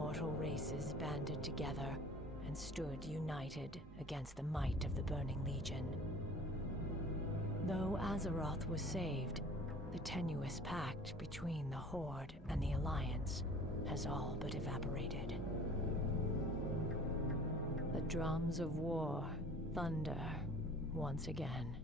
mortal races banded together and stood united against the might of the Burning Legion. Though Azeroth was saved, the tenuous pact between the Horde and the Alliance has all but evaporated. The drums of war thunder once again.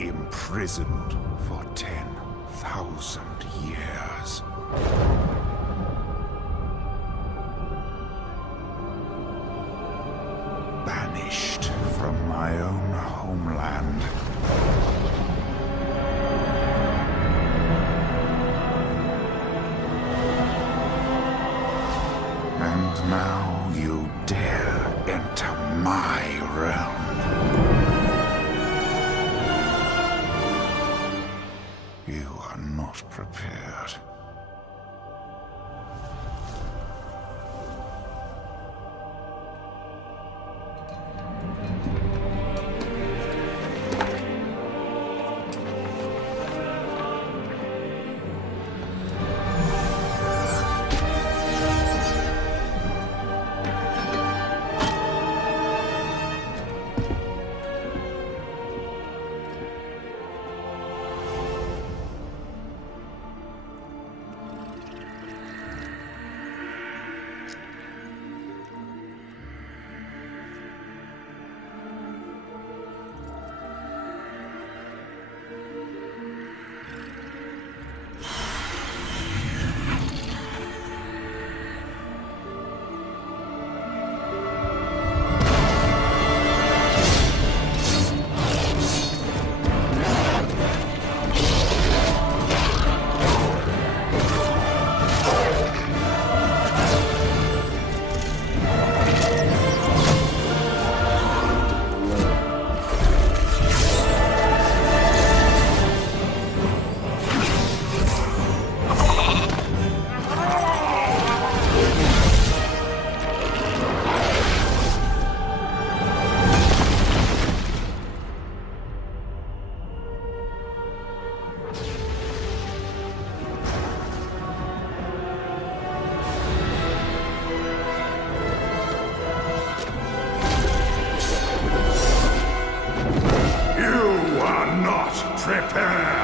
Imprisoned for 10,000 years. Banished from my own homeland. And now you dare enter my realm. You are not prepared. prepared!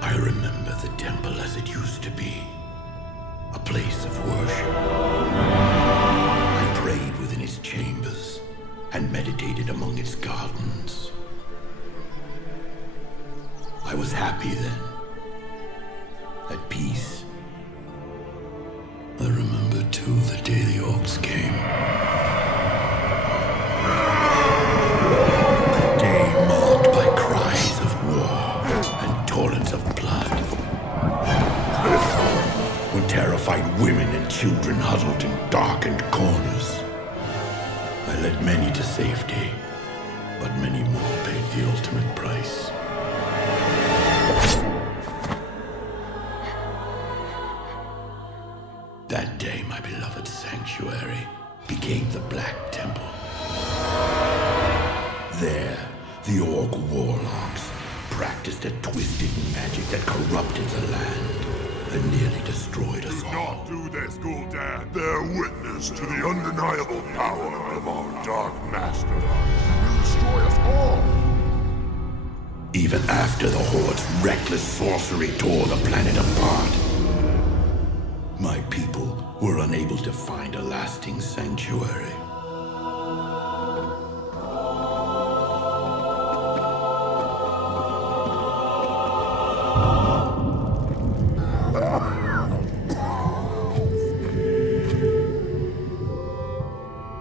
I remember the temple as it used to be, a place of worship. I prayed within its chambers and meditated among its gardens. I was happy then, at peace. I remember too the day the orcs came. A day marked by cries of war and torrents of blood. When terrified women and children huddled in darkened corners. I led many to safety, but many more paid the ultimate price. That day, my beloved sanctuary became the Black Temple. There, the orc warlocks practiced a twisted magic that corrupted the land and nearly destroyed us all. Do not do this, Gul'dan. Bear witness to the undeniable power of our Dark Master. He will destroy us all. Even after the Horde's reckless sorcery tore the planet apart, my people were unable to find a lasting sanctuary.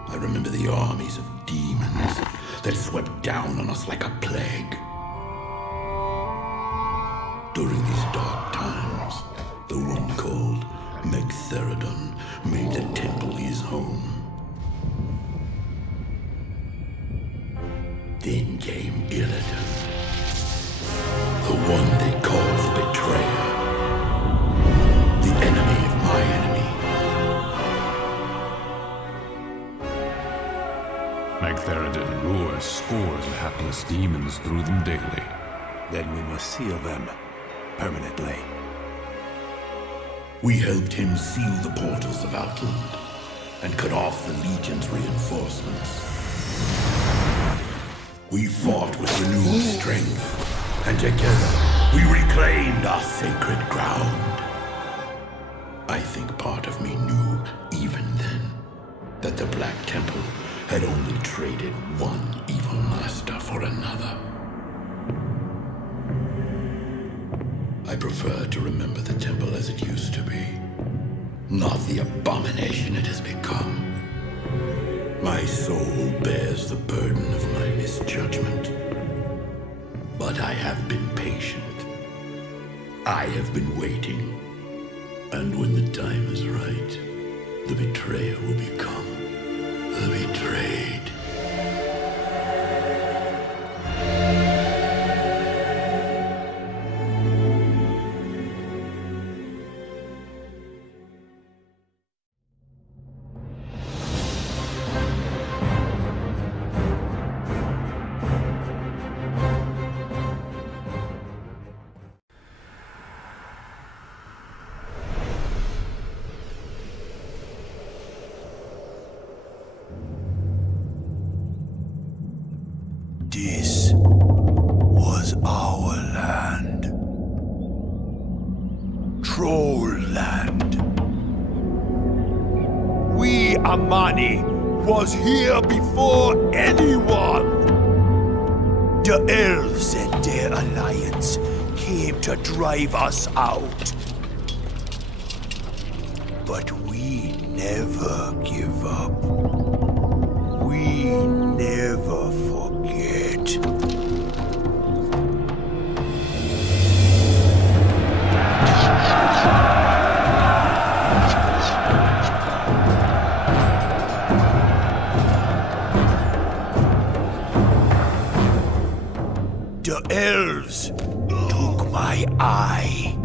I remember the armies of demons that swept down on us like a plague. During these dark times, the one called Megtheridon made the temple his home. Then came Illidan, the one they call the Betrayer, the enemy of my enemy. Megtheridon lures scores of hapless demons through them daily. Then we must seal them permanently. We helped him seal the portals of Outland and cut off the Legion's reinforcements. We fought with renewed strength, and together we reclaimed our sacred ground. I think part of me knew, even then, that the Black Temple had only traded one evil master for another. I prefer to remember the temple as it used to be, not the abomination it has become. My soul bears the burden of my misjudgment, but I have been patient. I have been waiting, and when the time is right, the betrayer will become the betrayed. This was our land. Troll land. We, Amani, was here before anyone. The elves and their alliance came to drive us out. But we never give up. We never forget. The elves took my eye.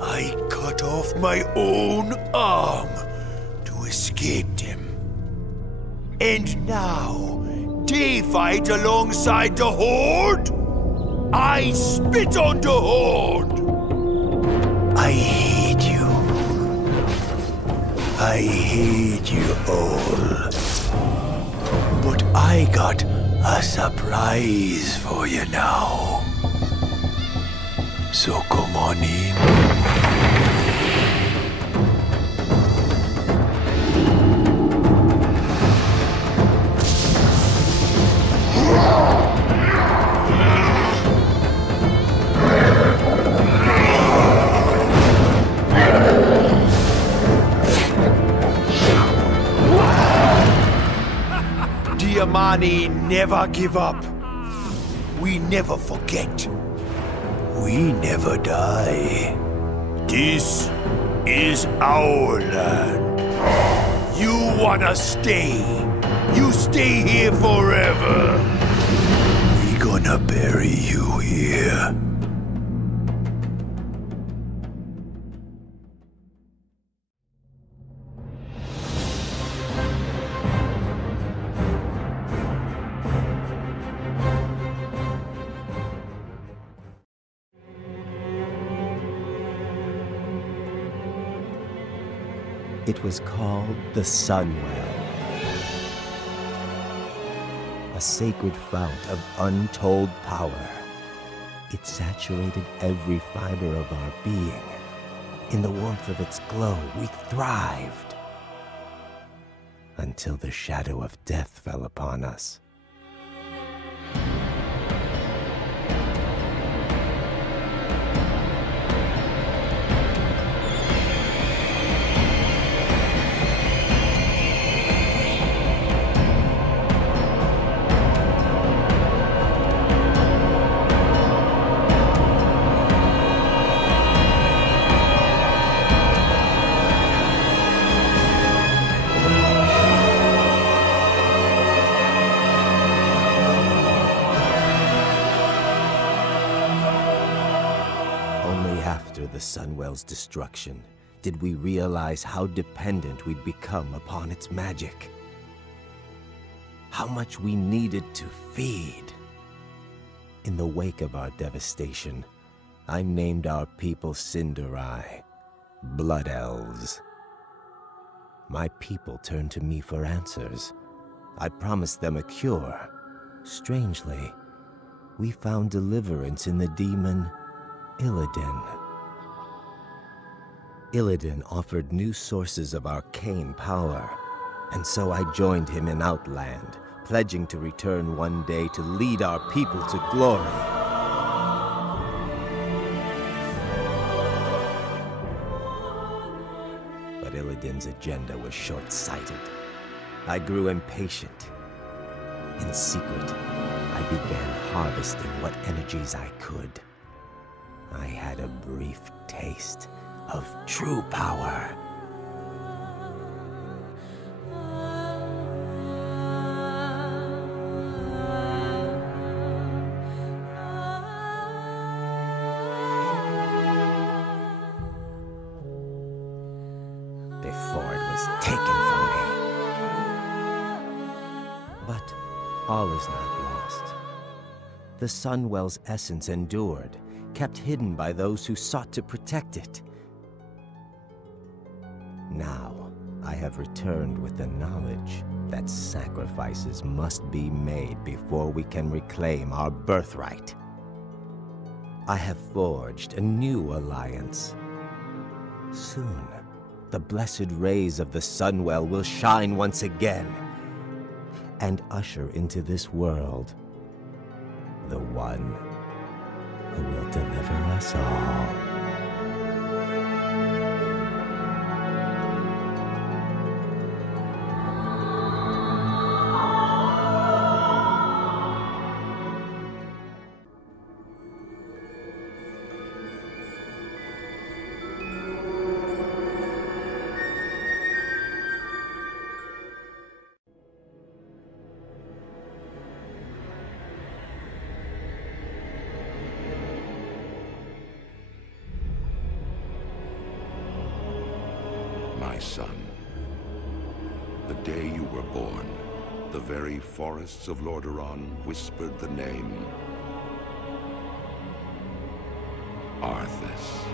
I cut off my own arm to escape them. And now, they fight alongside the Horde? I spit on the Horde! I hate you. I hate you all. But I got a surprise for you now. So come on in. Diamani never give up. We never forget. We never die. This is our land. You wanna stay? You stay here forever. We gonna bury you here. It was called the Sunwell, a sacred fount of untold power. It saturated every fiber of our being. In the warmth of its glow, we thrived. Until the shadow of death fell upon us. The Sunwell's destruction, did we realize how dependent we'd become upon its magic. How much we needed to feed. In the wake of our devastation, I named our people Cinderai, Blood Elves. My people turned to me for answers. I promised them a cure. Strangely, we found deliverance in the demon Illidan. Illidan offered new sources of arcane power, and so I joined him in Outland, pledging to return one day to lead our people to glory. But Illidan's agenda was short-sighted. I grew impatient. In secret, I began harvesting what energies I could. I had a brief taste of true power. Before it was taken from me. But all is not lost. The Sunwell's essence endured, kept hidden by those who sought to protect it. Now, I have returned with the knowledge that sacrifices must be made before we can reclaim our birthright. I have forged a new alliance. Soon, the blessed rays of the Sunwell will shine once again and usher into this world the one who will deliver us all. my son. The day you were born, the very forests of Lordaeron whispered the name Arthas.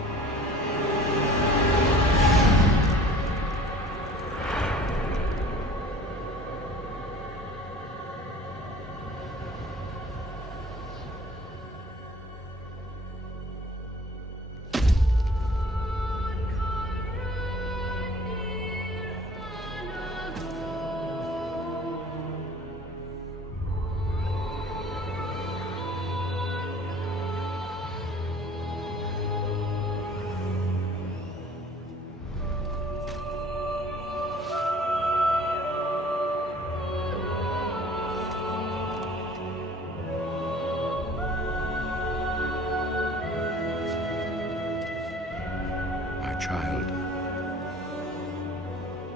Child,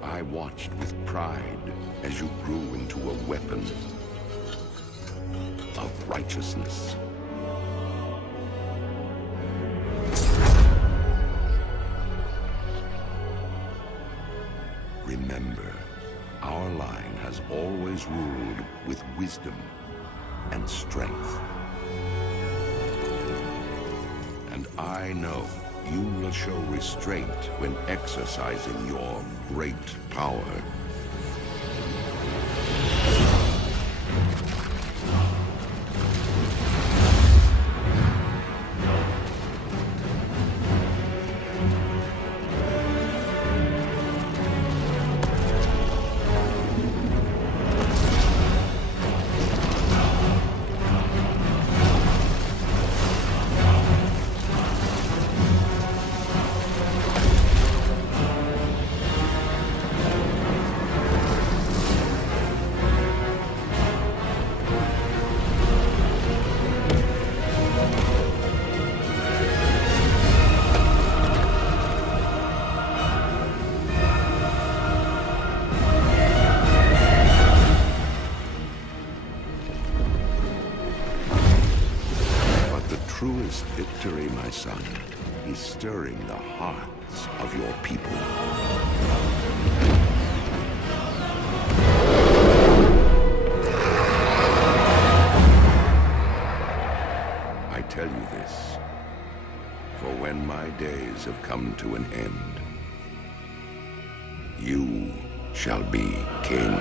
I watched with pride as you grew into a weapon of righteousness. Remember, our line has always ruled with wisdom and strength. And I know you will show restraint when exercising your great power. Truest victory, my son, is stirring the hearts of your people. I tell you this, for when my days have come to an end, you shall be king.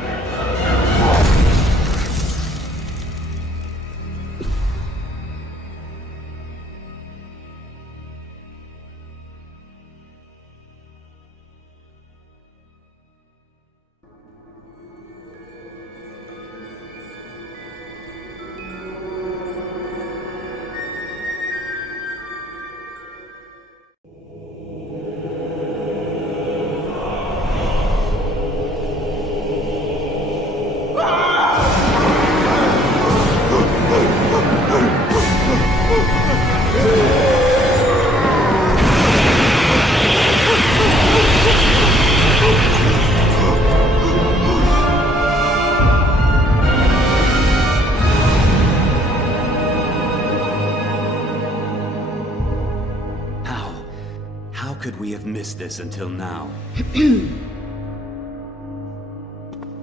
Could we have missed this until now?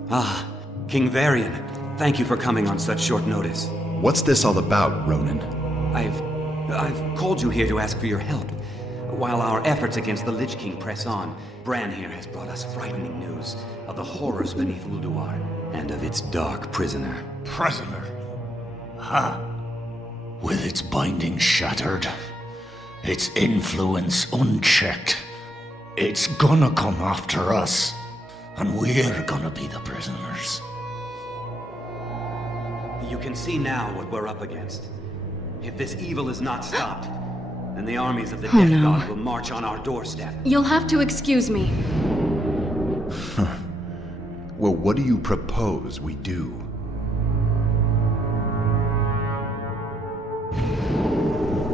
Ah, King Varian, thank you for coming on such short notice. What's this all about, Ronan? I've called you here to ask for your help. While our efforts against the Lich King press on, Bran here has brought us frightening news of the horrors beneath Ulduar and of its dark prisoner. Prisoner? Huh. With its binding shattered, its influence unchecked, it's gonna come after us, and we're gonna be the prisoners. You can see now what we're up against. If this evil is not stopped, then the armies of the Death God will march on our doorstep. You'll have to excuse me. Well, what do you propose we do?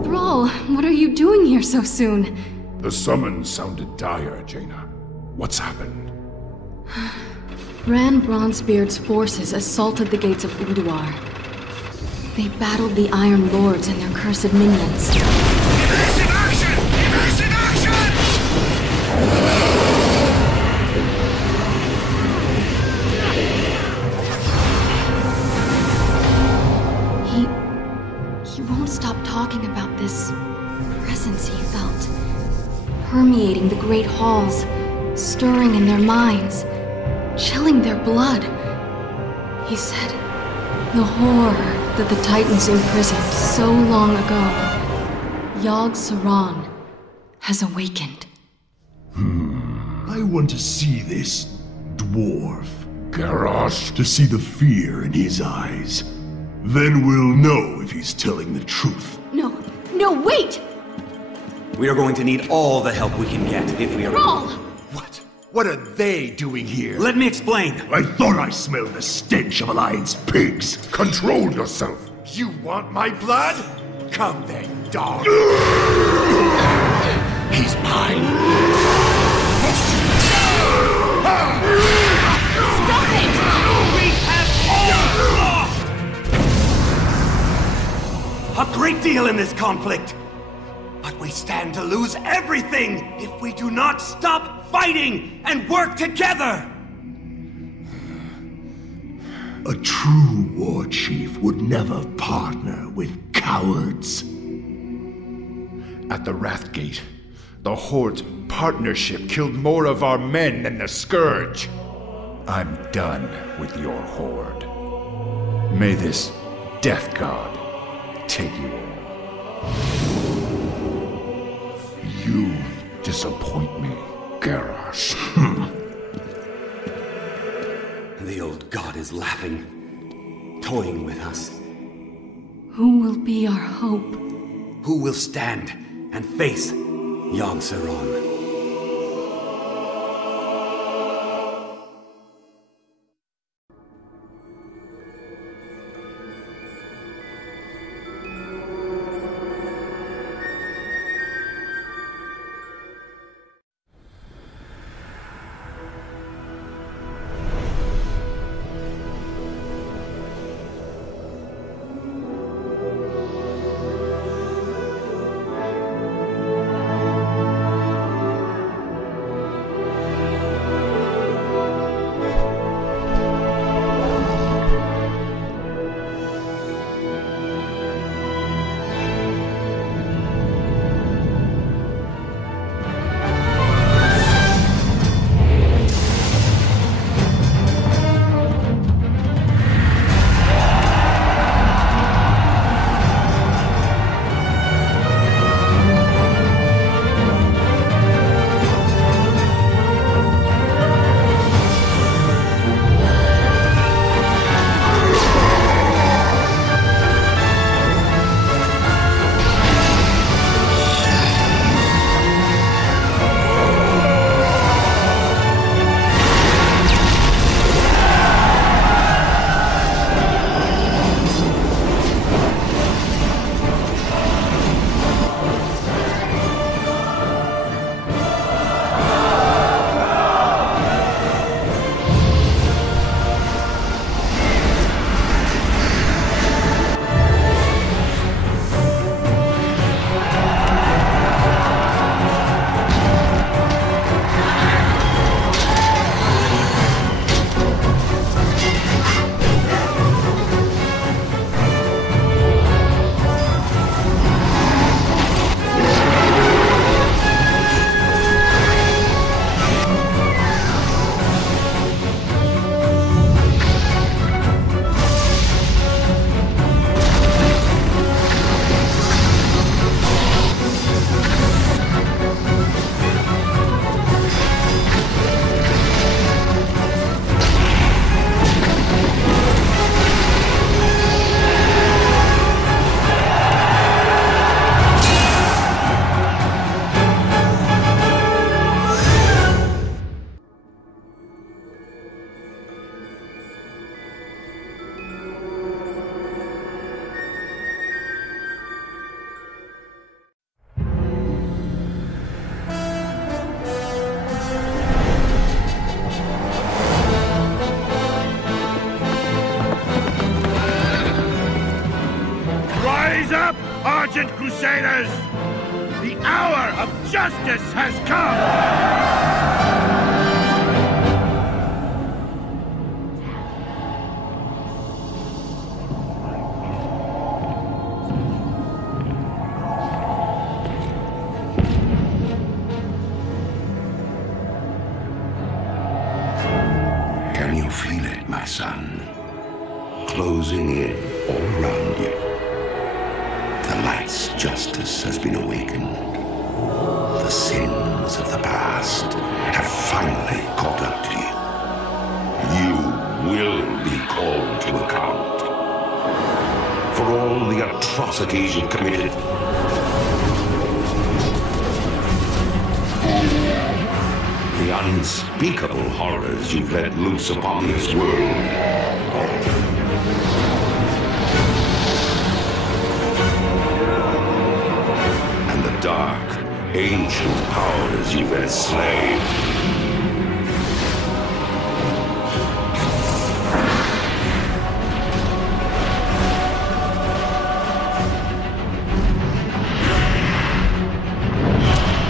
Thrall, what are you doing here so soon? The summons sounded dire, Jaina. What's happened? Bran Bronzebeard's forces assaulted the gates of Ulduar. They battled the Iron Lords and their cursed minions. Evasive action! Evasive action! permeating the great halls, stirring in their minds, chilling their blood. He said, the horror that the Titans imprisoned so long ago, Yogg-Saron, has awakened. I want to see this dwarf. Garrosh. To see the fear in his eyes. Then we'll know if he's telling the truth. No, wait! We are going to need all the help we can get if we are... Thrall! What are they doing here? Let me explain. I thought I smelled the stench of Alliance pigs. Control yourself. You want my blood? Come then, dog. He's mine. Stop it! We have all lost! A great deal in this conflict. But we stand to lose everything if we do not stop fighting and work together! A true war chief would never partner with cowards. At the Wrathgate, the Horde's partnership killed more of our men than the Scourge. I'm done with your Horde. May this Death God take you all. You disappoint me, Garrosh. The old god is laughing, toying with us. Who will be our hope? Who will stand and face Yogg-Saron? Argent Crusaders! The hour of justice has come! my son, closing in all around you. The light's justice has been awakened. The sins of the past have finally caught up to you. You will be called to account for all the atrocities you committed. The unspeakable horrors you've let loose upon this world. And the dark, ancient powers you've enslaved.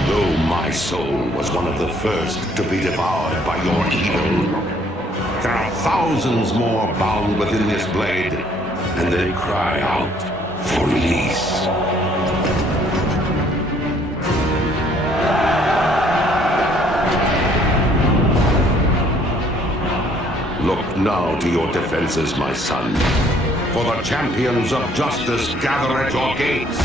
Though my soul was one of the first to be devoured by your evil, there are thousands more bound within this blade, and they cry out for release. Look now to your defenses, my son, for the champions of justice gather at your gates.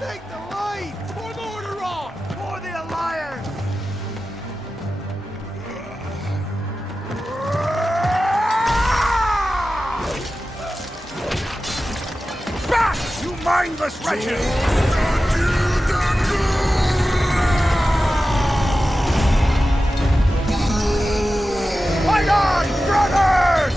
Take the lead! For Lordaeron! For the Alliance! Back, you mindless wretches! Fight on, brothers!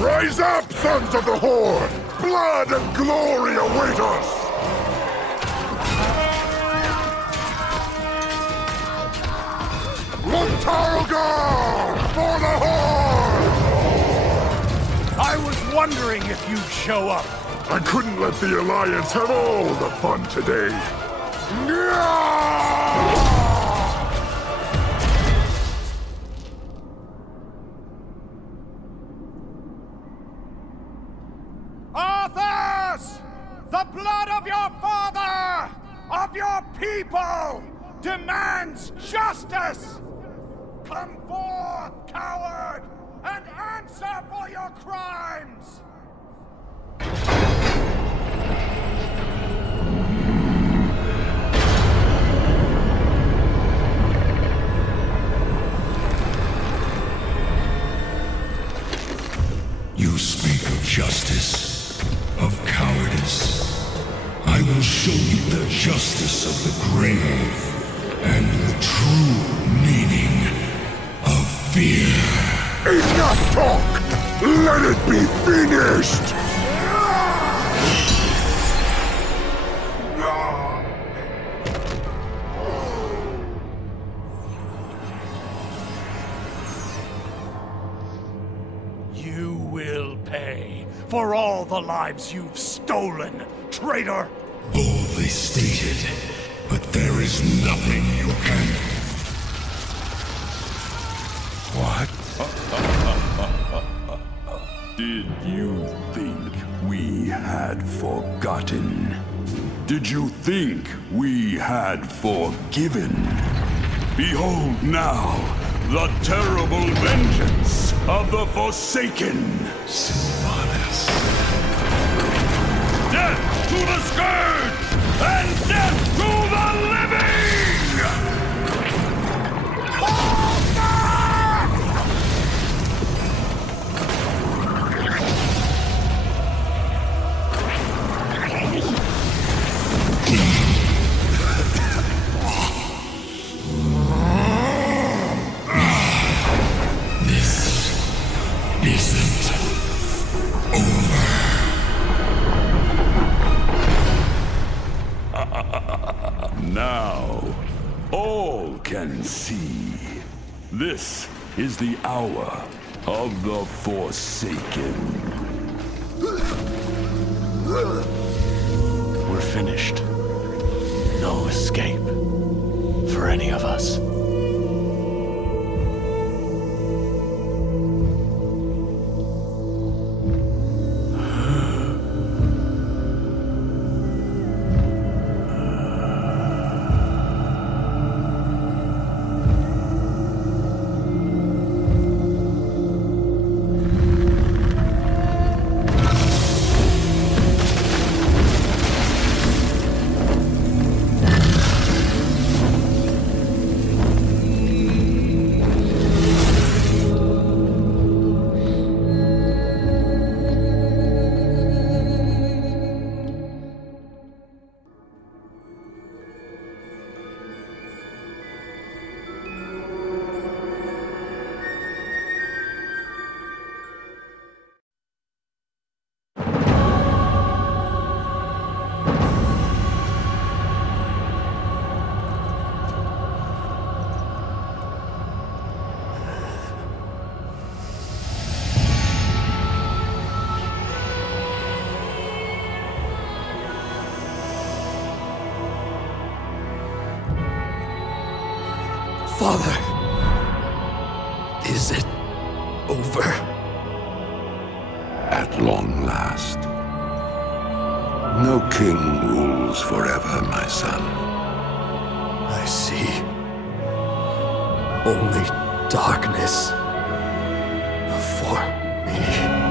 Rise up, sons of the Horde! Blood and glory await us! Montarlgar! For the Horde! I was wondering if you'd show up. I couldn't let the Alliance have all the fun today. The blood of your father, of your people, demands justice! Come forth, coward, and answer for your crimes! You speak of justice, of cowardice. I will show you the justice of the grave and the true meaning of fear. Enough talk! Let it be finished! You will pay for all the lives you've stolen, traitor! Boldly stated, but there is nothing you can... What? Did you think we had forgotten? Did you think we had forgiven? Behold now the terrible vengeance of the Forsaken. Sylvanas. Death to the Scourge! And death to the living! Now, all can see. This is the hour of the Forsaken. We're finished. No escape for any of us. Father, is it over? At long last. No king rules forever, my son. I see. Only darkness before me.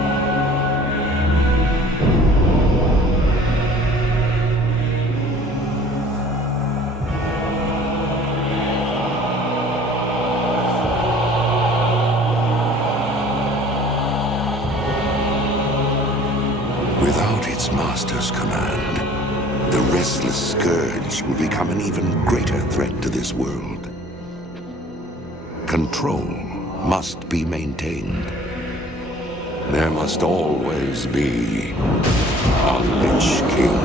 Without its master's command, the restless scourge will become an even greater threat to this world. Control must be maintained. There must always be a Lich King.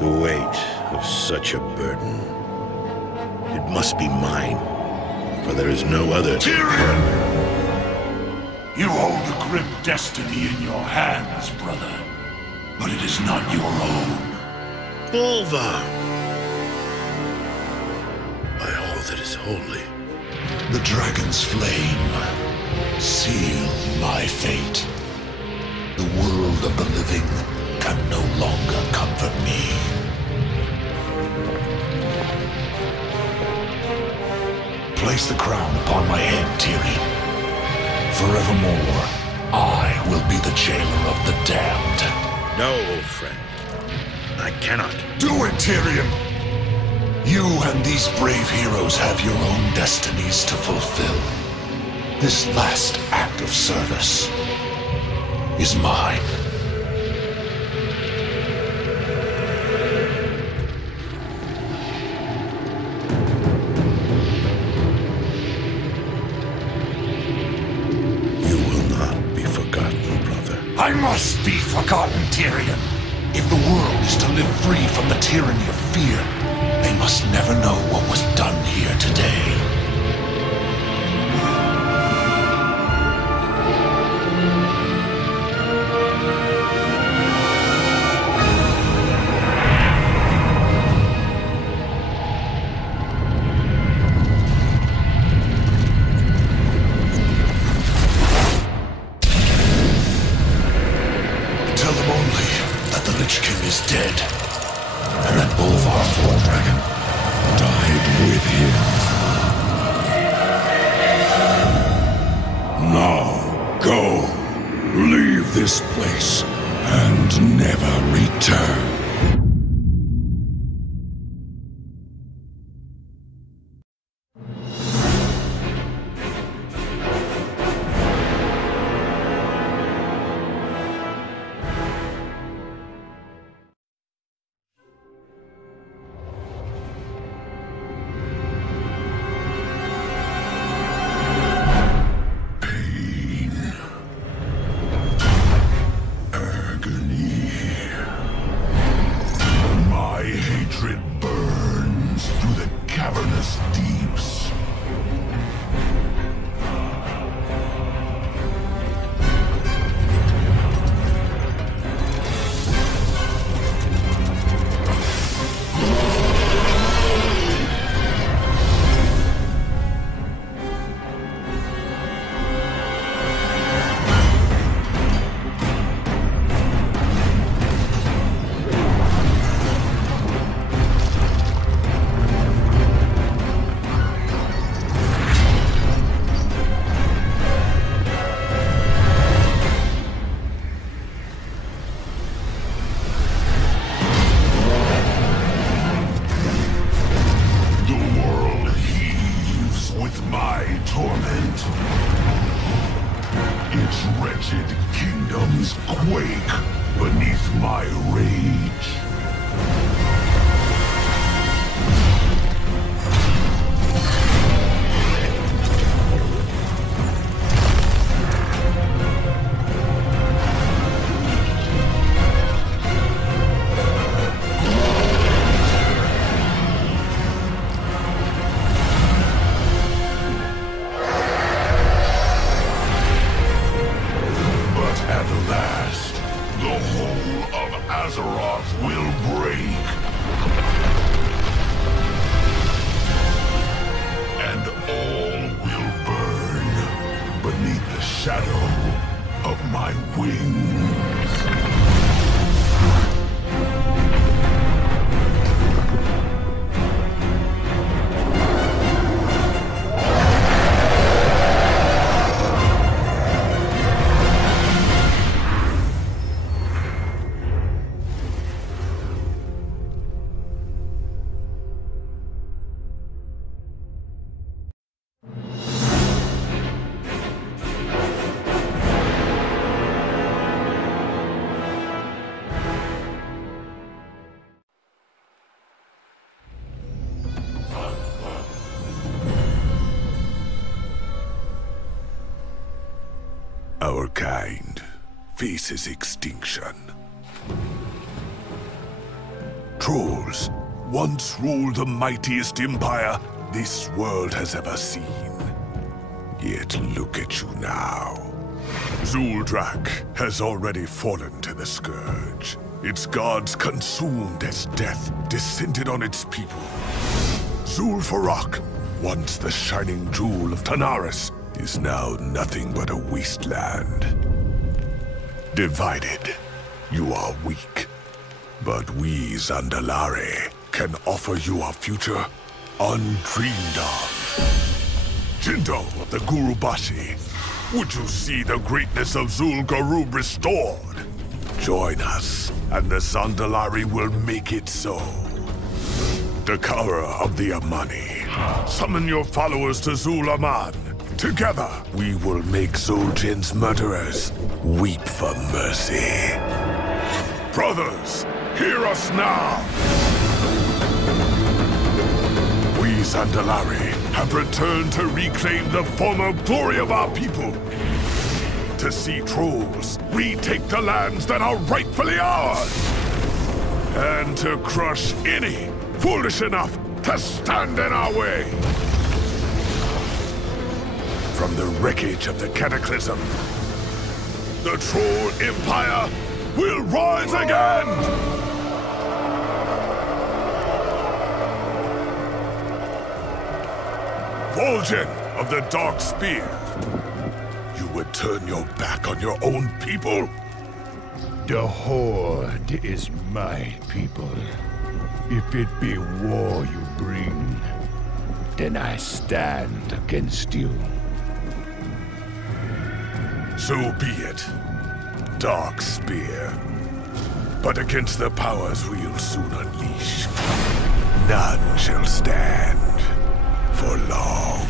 The weight of such a burden. It must be mine, for there is no other. Tyrion! You hold a grim destiny in your hands, brother. But it is not your own. Bulva! By all that is holy. The dragon's flame sealed my fate. The world of the living can no longer comfort me. Place the crown upon my head, Tyrion. Forevermore, I will be the jailer of the damned. No, old friend. I cannot. Do it, Tyrion! You and these brave heroes have your own destinies to fulfill. This last act of service is mine. I must be forgotten, Tyrion. If the world is to live free from the tyranny of fear, they must never know what was done here today. is dead, and that Bolvar Four Dragon died with him. Now, go. Leave this place and never return. Our kind faces extinction. Trolls once ruled the mightiest empire this world has ever seen. Yet look at you now. Zuldrak has already fallen to the Scourge. Its gods consumed as death descended on its people. Zul'Farrak, once the shining jewel of Tanaris, is now nothing but a wasteland. Divided, you are weak. But we, Zandalari, can offer you a future undreamed of. Jinto of the Gurubashi, would you see the greatness of Zul'Garub restored? Join us, and the Zandalari will make it so. Dakara of the Amani, summon your followers to Zul-Aman. Together, we will make Zul'Jin's murderers weep for mercy. Brothers, hear us now! We Zandalari have returned to reclaim the former glory of our people. To see trolls retake the lands that are rightfully ours. And to crush any foolish enough to stand in our way. From the wreckage of the Cataclysm, the Troll Empire will rise again! Vol'jin of the Dark Spear, you would turn your back on your own people? The Horde is my people. If it be war you bring, then I stand against you. So be it, Dark Spear. But against the powers we'll soon unleash, none shall stand for long.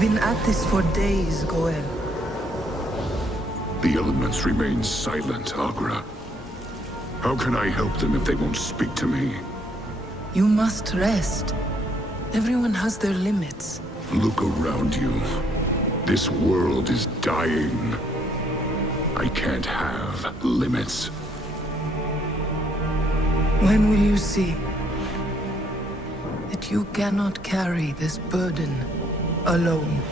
Been at this for days, Goel. The elements remain silent, Agra. How can I help them if they won't speak to me? You must rest. Everyone has their limits. Look around you. This world is dying. I can't have limits. When will you see that you cannot carry this burden alone?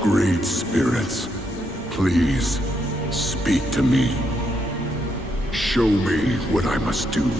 Great spirits, please speak to me. Show me what I must do.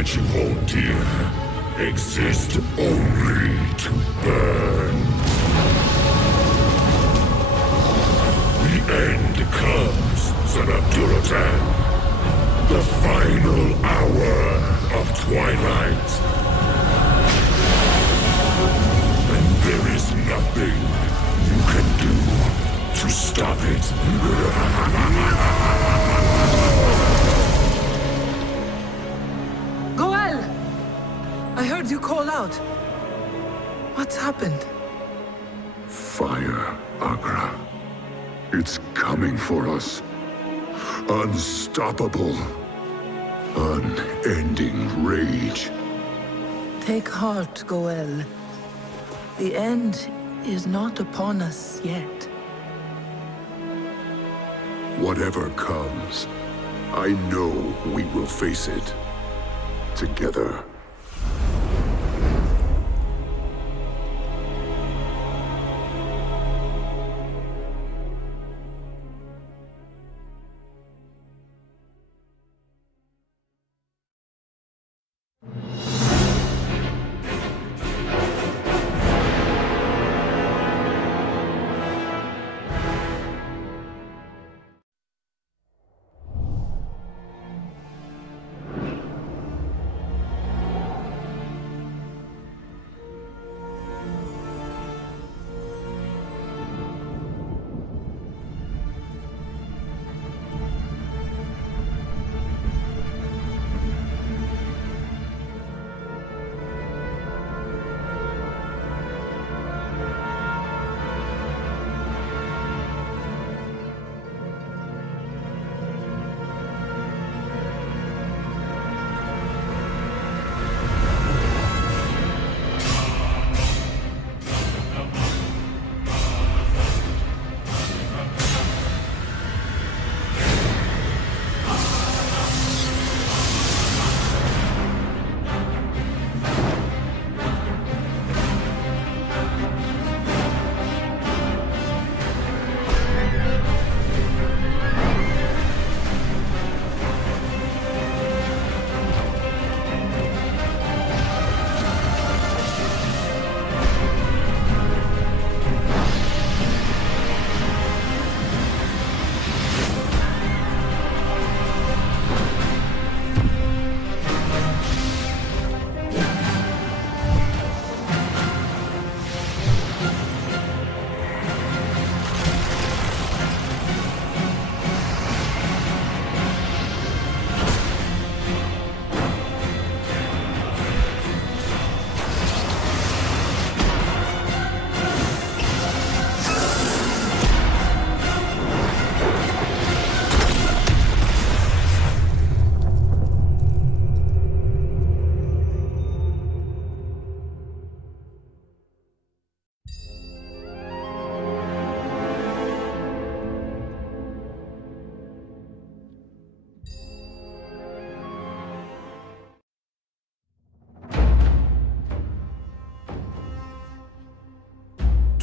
that you hold dear exist only to burn. The end comes, son of Duratan. The final hour of twilight. And there is nothing you can do to stop it. Goel! I heard you call out. What's happened? Fire, Agra. It's coming for us. Unstoppable. Unending rage. Take heart, Goel. The end is not upon us yet. Whatever comes, I know we will face it. Together.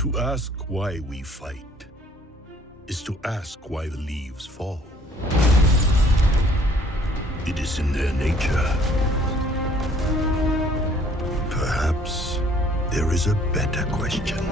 To ask why we fight is to ask why the leaves fall. It is in their nature. Perhaps there is a better question.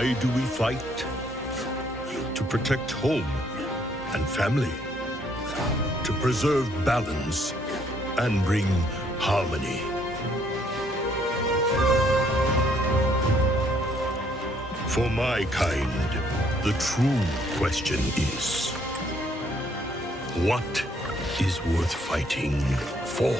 Why do we fight? To protect home and family. To preserve balance and bring harmony. For my kind, the true question is, what is worth fighting for?